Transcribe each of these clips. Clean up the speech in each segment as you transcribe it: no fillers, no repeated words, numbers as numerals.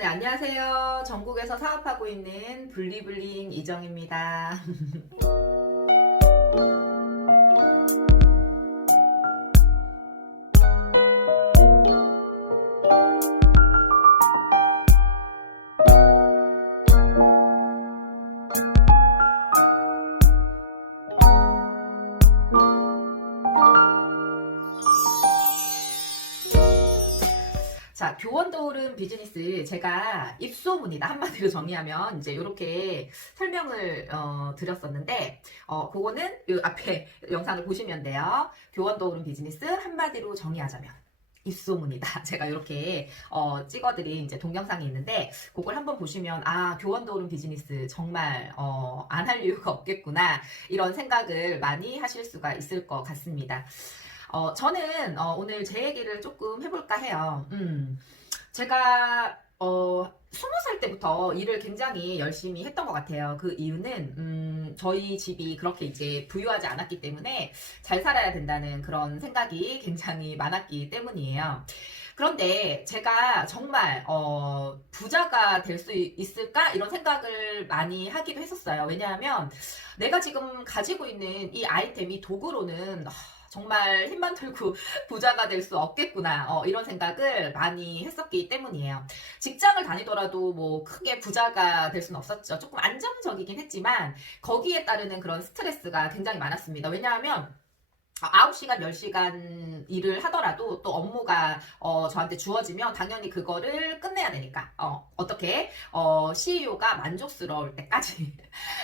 네, 안녕하세요. 전국에서 사업하고 있는 블리블링 이정입니다. 자, 교원도 오른 비즈니스 제가 입소문이다 한마디로 정리하면 이제 이렇게 설명을 드렸었는데 그거는 이 앞에 영상을 보시면 돼요. 교원도 오른 비즈니스 한마디로 정의하자면 입소문이다. 제가 이렇게 찍어드린 이제 동영상이 있는데 그걸 한번 보시면 아, 교원도 오른 비즈니스 정말 안 할 이유가 없겠구나 이런 생각을 많이 하실 수가 있을 것 같습니다. 저는 오늘 제 얘기를 조금 해볼까 해요. 제가 20살 때부터 일을 굉장히 열심히 했던 것 같아요. 그 이유는 저희 집이 그렇게 이제 부유하지 않았기 때문에 잘 살아야 된다는 그런 생각이 굉장히 많았기 때문이에요. 그런데 제가 정말 부자가 될 수 있을까 이런 생각을 많이 하기도 했었어요. 왜냐하면 내가 지금 가지고 있는 이 아이템이 도구로는 정말 힘만 들고 부자가 될 수 없겠구나 이런 생각을 많이 했었기 때문이에요. 직장을 다니더라도 뭐 크게 부자가 될 수는 없었죠. 조금 안정적이긴 했지만 거기에 따르는 그런 스트레스가 굉장히 많았습니다. 왜냐하면 9시간, 10시간 일을 하더라도 또 업무가 저한테 주어지면 당연히 그거를 끝내야 되니까 어떻게 CEO가 만족스러울 때까지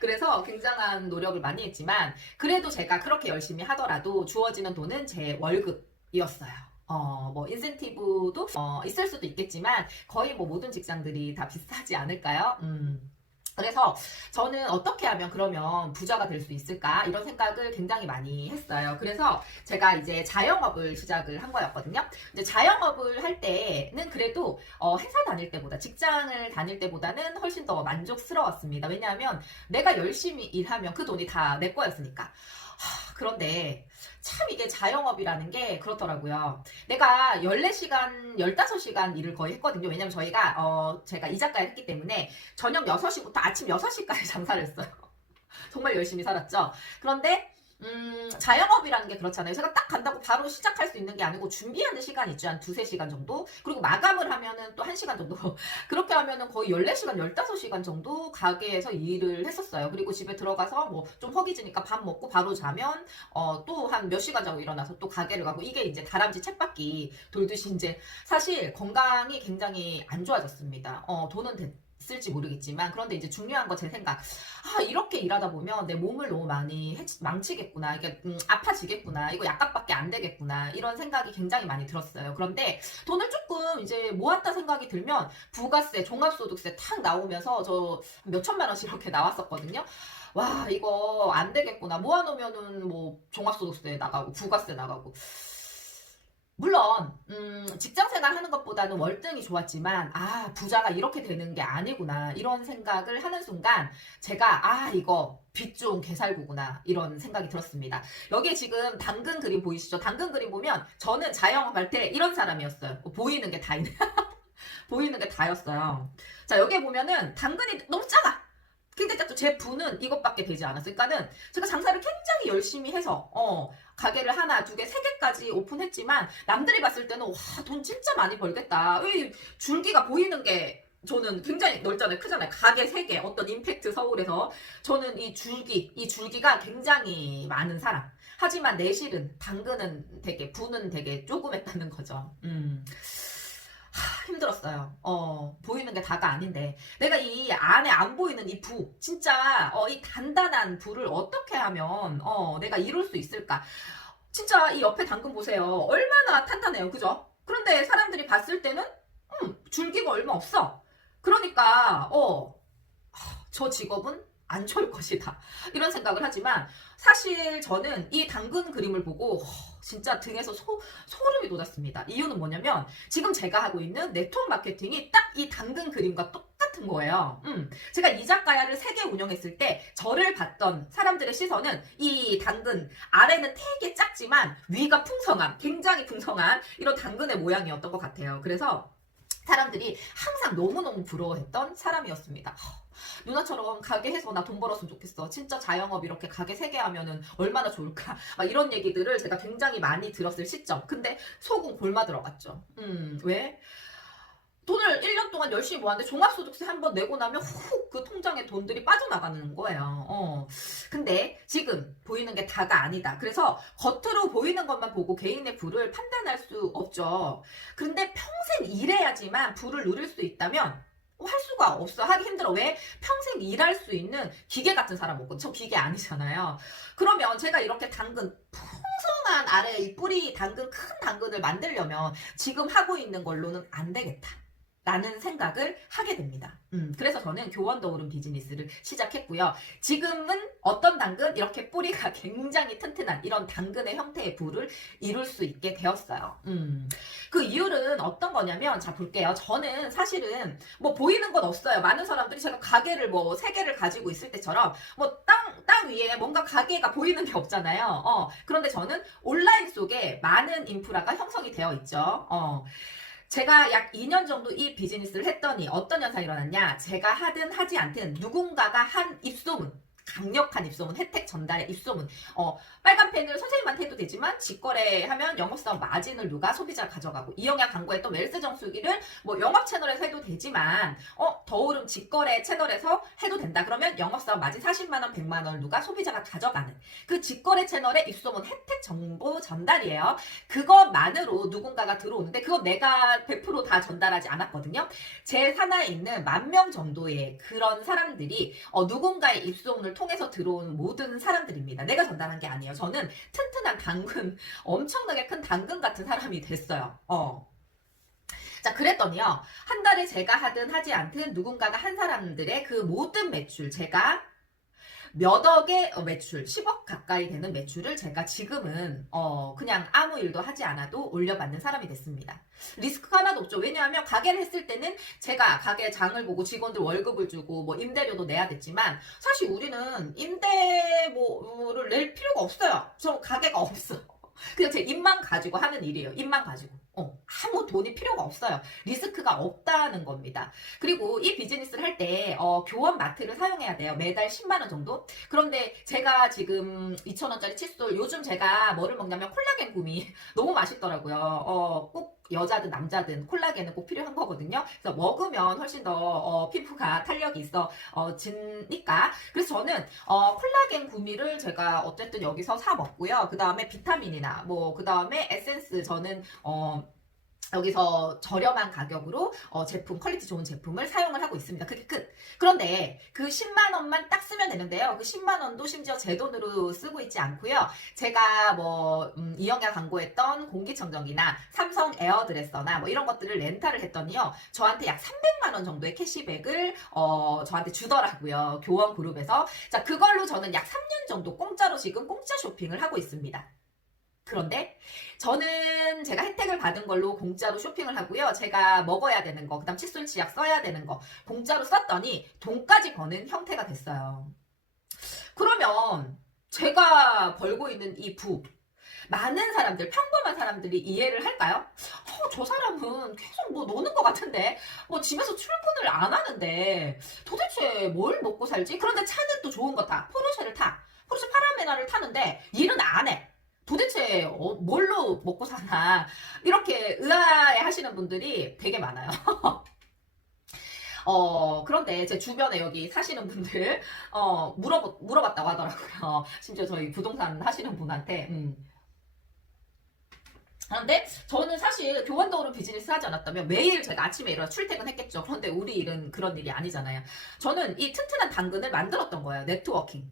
그래서 굉장한 노력을 많이 했지만 그래도 제가 그렇게 열심히 하더라도 주어지는 돈은 제 월급이었어요. 뭐 인센티브도 있을 수도 있겠지만 거의 뭐 모든 직장들이 다 비슷하지 않을까요? 그래서 저는 어떻게 하면 그러면 부자가 될 수 있을까 이런 생각을 굉장히 많이 했어요. 그래서 제가 이제 자영업을 시작을 한 거였거든요. 이제 자영업을 할 때는 그래도 회사 다닐 때보다 직장을 다닐 때보다는 훨씬 더 만족스러웠습니다. 왜냐하면 내가 열심히 일하면 그 돈이 다 내 거였으니까. 그런데 참 이게 자영업이라는 게 그렇더라고요. 내가 14시간, 15시간 일을 거의 했거든요. 왜냐면 제가 이자까지 했기 때문에 저녁 6시부터 아침 6시까지 장사를 했어요. 정말 열심히 살았죠. 그런데 자영업이라는 게 그렇잖아요. 제가 딱 간다고 바로 시작할 수 있는 게 아니고 준비하는 시간이 있죠. 한 2-3시간 정도. 그리고 마감을 하면은 또 1시간 정도. 그렇게 하면은 거의 14시간, 15시간 정도 가게에서 일을 했었어요. 그리고 집에 들어가서 뭐 좀 허기지니까 밥 먹고 바로 자면 또 한 몇 시간 자고 일어나서 또 가게를 가고 이게 이제 다람쥐 쳇바퀴 돌듯이 이제 사실 건강이 굉장히 안 좋아졌습니다. 돈은 쓸지 모르겠지만 그런데 이제 중요한 거 제 생각 이렇게 일하다 보면 내 몸을 너무 많이 망치겠구나 이게 아파지겠구나 이거 약값밖에 안 되겠구나 이런 생각이 굉장히 많이 들었어요. 그런데 돈을 조금 이제 모았다 생각이 들면 부가세 종합소득세 탁 나오면서 저 몇천만 원씩 이렇게 나왔었거든요. 와 이거 안 되겠구나 모아놓으면은 뭐 종합소득세 나가고 부가세 나가고 물론 직장생활 하는 것보다는 월등히 좋았지만 부자가 이렇게 되는 게 아니구나 이런 생각을 하는 순간 제가 이거 빚 좋은 개살구구나 이런 생각이 들었습니다. 여기에 지금 당근 그림 보이시죠? 당근 그림 보면 저는 자영업할 때 이런 사람이었어요. 보이는 게 다이네. 보이는 게 다였어요. 자 여기에 보면은 당근이 너무 작아. 굉장히 작죠. 제 부는 이것밖에 되지 않았어요. 그러니까는 제가 장사를 굉장히 열심히 해서 가게를 하나, 두 개, 세 개까지 오픈했지만 남들이 봤을 때는 와, 돈 진짜 많이 벌겠다. 이 줄기가 보이는 게 저는 굉장히 넓잖아요. 크잖아요. 가게 세 개, 어떤 임팩트 서울에서 저는 이 줄기가 굉장히 많은 사람. 하지만 내실은 당근은 되게 부는 되게 조그맸다는 거죠. 힘들었어요. 보이는 게 다가 아닌데 내가 이 안에 안 보이는 이 부 진짜 이 단단한 부를 어떻게 하면 내가 이룰 수 있을까? 진짜 이 옆에 당근 보세요. 얼마나 탄탄해요. 그죠? 그런데 사람들이 봤을 때는 줄기가 얼마 없어. 그러니까 저 직업은 안 좋을 것이다. 이런 생각을 하지만 사실 저는 이 당근 그림을 보고 진짜 등에서 소름이 돋았습니다. 이유는 뭐냐면 지금 제가 하고 있는 네트워크 마케팅이 딱 이 당근 그림과 똑같은 거예요. 제가 이자카야를 3개 운영했을 때 저를 봤던 사람들의 시선은 이 당근 아래는 되게 작지만 위가 풍성한 굉장히 풍성한 이런 당근의 모양이었던 것 같아요. 그래서 사람들이 항상 너무너무 부러워했던 사람이었습니다. 누나처럼 가게 해서 나 돈 벌었으면 좋겠어. 진짜 자영업 이렇게 가게 3개 하면은 얼마나 좋을까. 막 이런 얘기들을 제가 굉장히 많이 들었을 시점. 근데 속은 골마 들어갔죠. 왜? 돈을 1년 동안 열심히 모았는데 종합소득세 한번 내고 나면 훅 그 통장에 돈들이 빠져나가는 거예요. 근데 지금 보이는 게 다가 아니다. 그래서 겉으로 보이는 것만 보고 개인의 부를 판단할 수 없죠. 그런데 평생 일해야지만 부를 누릴 수 있다면 할 수가 없어. 하기 힘들어. 왜? 평생 일할 수 있는 기계 같은 사람 없고 저 기계 아니잖아요. 그러면 제가 이렇게 당근 풍성한 아래 이 뿌리 당근 큰 당근을 만들려면 지금 하고 있는 걸로는 안 되겠다. 라는 생각을 하게 됩니다. 그래서 저는 교원도 오른 비즈니스를 시작했고요. 지금은 어떤 당근? 이렇게 뿌리가 굉장히 튼튼한 이런 당근의 형태의 부를 이룰 수 있게 되었어요. 그 이유는 어떤 거냐면, 자, 볼게요. 저는 사실은 뭐 보이는 건 없어요. 많은 사람들이 제가 가게를 뭐 3개를 가지고 있을 때처럼 뭐 땅 위에 뭔가 가게가 보이는 게 없잖아요. 그런데 저는 온라인 속에 많은 인프라가 형성이 되어 있죠. 제가 약 2년 정도 이 비즈니스를 했더니 어떤 현상이 일어났냐. 제가 하든 하지 않든 누군가가 한 입소문, 강력한 입소문, 혜택 전달의 입소문. 빨간 펜을 선생님한테 해도 되지만 직거래하면 영업사업 마진을 누가 소비자가 가져가고, 이영야 광고했던 웰스 정수기를 뭐 영업 채널에서 해도 되지만 더 오름 직거래 채널에서 해도 된다. 그러면 영업사업 마진 40만원, 100만원을 누가 소비자가 가져가는 그 직거래 채널의 입소문 혜택 정보 전달이에요. 그것만으로 누군가가 들어오는데 그건 내가 100% 다 전달하지 않았거든요. 제 산하에 있는 10,000명 정도의 그런 사람들이 누군가의 입소문을 통해서 들어온 모든 사람들입니다. 내가 전달한 게 아니에요. 저는 튼튼한 당근, 엄청나게 큰 당근 같은 사람이 됐어요. 자, 그랬더니요. 한 달에 제가 하든 하지 않든 누군가가 한 사람들의 그 모든 매출, 제가 몇 억의 매출, 10억 가까이 되는 매출을 제가 지금은 그냥 아무 일도 하지 않아도 올려받는 사람이 됐습니다. 리스크가 하나도 없죠. 왜냐하면 가게를 했을 때는 제가 가게 장을 보고 직원들 월급을 주고 뭐 임대료도 내야 됐지만, 사실 우리는 임대료를 낼 필요가 없어요. 저 가게가 없어. 그냥 제 입만 가지고 하는 일이에요. 입만 가지고. 아무 돈이 필요가 없어요. 리스크가 없다는 겁니다. 그리고 이 비즈니스를 할 때 교원 마트를 사용해야 돼요. 매달 10만원 정도. 그런데 제가 지금 2,000원짜리 칫솔, 요즘 제가 뭐를 먹냐면 콜라겐 구미 너무 맛있더라고요. 꼭 여자든 남자든 콜라겐은 꼭 필요한 거거든요. 그래서 먹으면 훨씬 더 피부가 탄력이 있어 지니까. 그래서 저는 콜라겐 구미를 제가 어쨌든 여기서 사 먹고요. 그 다음에 비타민이나 뭐 그 다음에 에센스, 저는 여기서 저렴한 가격으로 제품, 퀄리티 좋은 제품을 사용을 하고 있습니다. 그게 끝. 그런데 그 10만원만 딱 쓰면 되는데요. 그 10만원도 심지어 제 돈으로 쓰고 있지 않고요. 제가 뭐 이영야 광고했던 공기청정기나 삼성 에어드레서나 뭐 이런 것들을 렌탈을 했더니요. 저한테 약 300만원 정도의 캐시백을 저한테 주더라고요. 교원 그룹에서. 자, 그걸로 저는 약 3년 정도 공짜로 지금 공짜 쇼핑을 하고 있습니다. 그런데 저는 제가 혜택을 받은 걸로 공짜로 쇼핑을 하고요. 제가 먹어야 되는 거, 그 다음 칫솔 치약 써야 되는 거 공짜로 썼더니 돈까지 버는 형태가 됐어요. 그러면 제가 벌고 있는 이 부, 많은 사람들, 평범한 사람들이 이해를 할까요? 저 사람은 계속 뭐 노는 것 같은데, 뭐 집에서 출근을 안 하는데 도대체 뭘 먹고 살지? 그런데 차는 또 좋은 거 타. 포르쉐를 타. 포르쉐 파라메라를 타는데 일은 안 해. 도대체 뭘로 먹고 사나, 이렇게 의아해 하시는 분들이 되게 많아요. 그런데 제 주변에 여기 사시는 분들 물어봤다고 하더라고요. 심지어 저희 부동산 하시는 분한테. 그런데 저는 사실 교원도 오른 비즈니스 하지 않았다면 매일 제가 아침에 일어나 출퇴근했겠죠. 그런데 우리 일은 그런 일이 아니잖아요. 저는 이 튼튼한 당근을 만들었던 거예요. 네트워킹.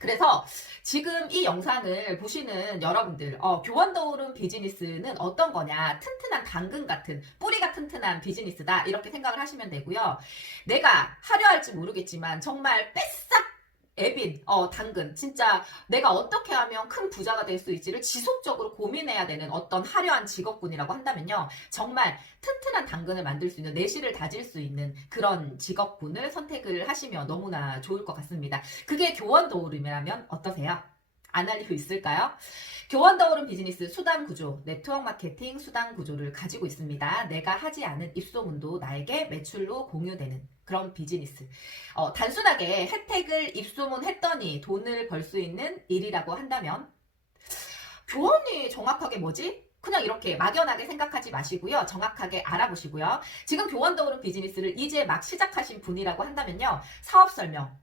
그래서 지금 이 영상을 보시는 여러분들, 교원도 오른 비즈니스는 어떤 거냐, 튼튼한 당근 같은, 뿌리가 튼튼한 비즈니스다, 이렇게 생각을 하시면 되고요. 내가 하려 할지 모르겠지만 정말 뺏싹 애빈, 당근, 진짜 내가 어떻게 하면 큰 부자가 될 수 있지를 지속적으로 고민해야 되는 어떤 화려한 직업군이라고 한다면요, 정말 튼튼한 당근을 만들 수 있는, 내실을 다질 수 있는 그런 직업군을 선택을 하시면 너무나 좋을 것 같습니다. 그게 교원도 오름이라면 어떠세요? 안 할 이유 있을까요? 교원 떠오른 비즈니스 수단 구조, 네트워크 마케팅 수단 구조를 가지고 있습니다. 내가 하지 않은 입소문도 나에게 매출로 공유되는 그런 비즈니스. 단순하게 혜택을 입소문했더니 돈을 벌 수 있는 일이라고 한다면 교원이 정확하게 뭐지? 그냥 이렇게 막연하게 생각하지 마시고요. 정확하게 알아보시고요. 지금 교원 떠오른 비즈니스를 이제 막 시작하신 분이라고 한다면요. 사업 설명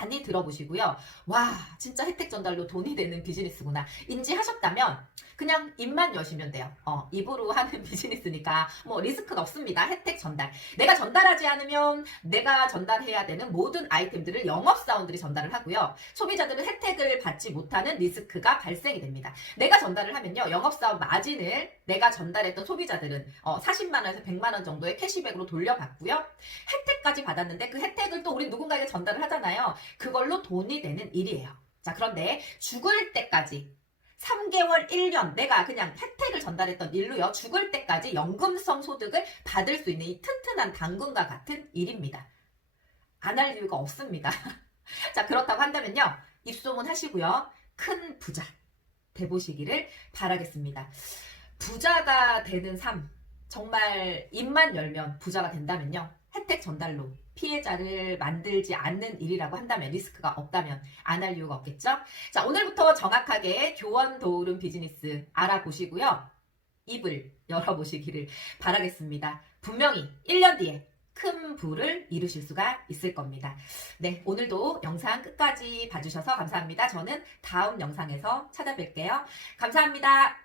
많이 들어보시고요. 와, 진짜 혜택 전달로 돈이 되는 비즈니스구나. 인지하셨다면 그냥 입만 여시면 돼요. 입으로 하는 비즈니스니까 뭐 리스크는 없습니다. 혜택 전달. 내가 전달하지 않으면 내가 전달해야 되는 모든 아이템들을 영업사원들이 전달을 하고요. 소비자들은 혜택을 받지 못하는 리스크가 발생이 됩니다. 내가 전달을 하면요. 영업사원 마진을 내가 전달했던 소비자들은 40만 원에서 100만 원 정도의 캐시백으로 돌려받고요. 혜택까지 받았는데 그 혜택을 또 우리 누군가에게 전달을 하잖아요. 그걸로 돈이 되는 일이에요. 자, 그런데 죽을 때까지 3개월, 1년 내가 그냥 혜택을 전달했던 일로요. 죽을 때까지 연금성 소득을 받을 수 있는 이 튼튼한 당근과 같은 일입니다. 안 할 이유가 없습니다. 자, 그렇다고 한다면요. 입소문 하시고요. 큰 부자 돼보시기를 바라겠습니다. 부자가 되는 삶, 정말 입만 열면 부자가 된다면요. 혜택 전달로 피해자를 만들지 않는 일이라고 한다면, 리스크가 없다면 안 할 이유가 없겠죠? 자, 오늘부터 정확하게 교원 도우름 비즈니스 알아보시고요. 입을 열어보시기를 바라겠습니다. 분명히 1년 뒤에 큰 부를 이루실 수가 있을 겁니다. 네, 오늘도 영상 끝까지 봐주셔서 감사합니다. 저는 다음 영상에서 찾아뵐게요. 감사합니다.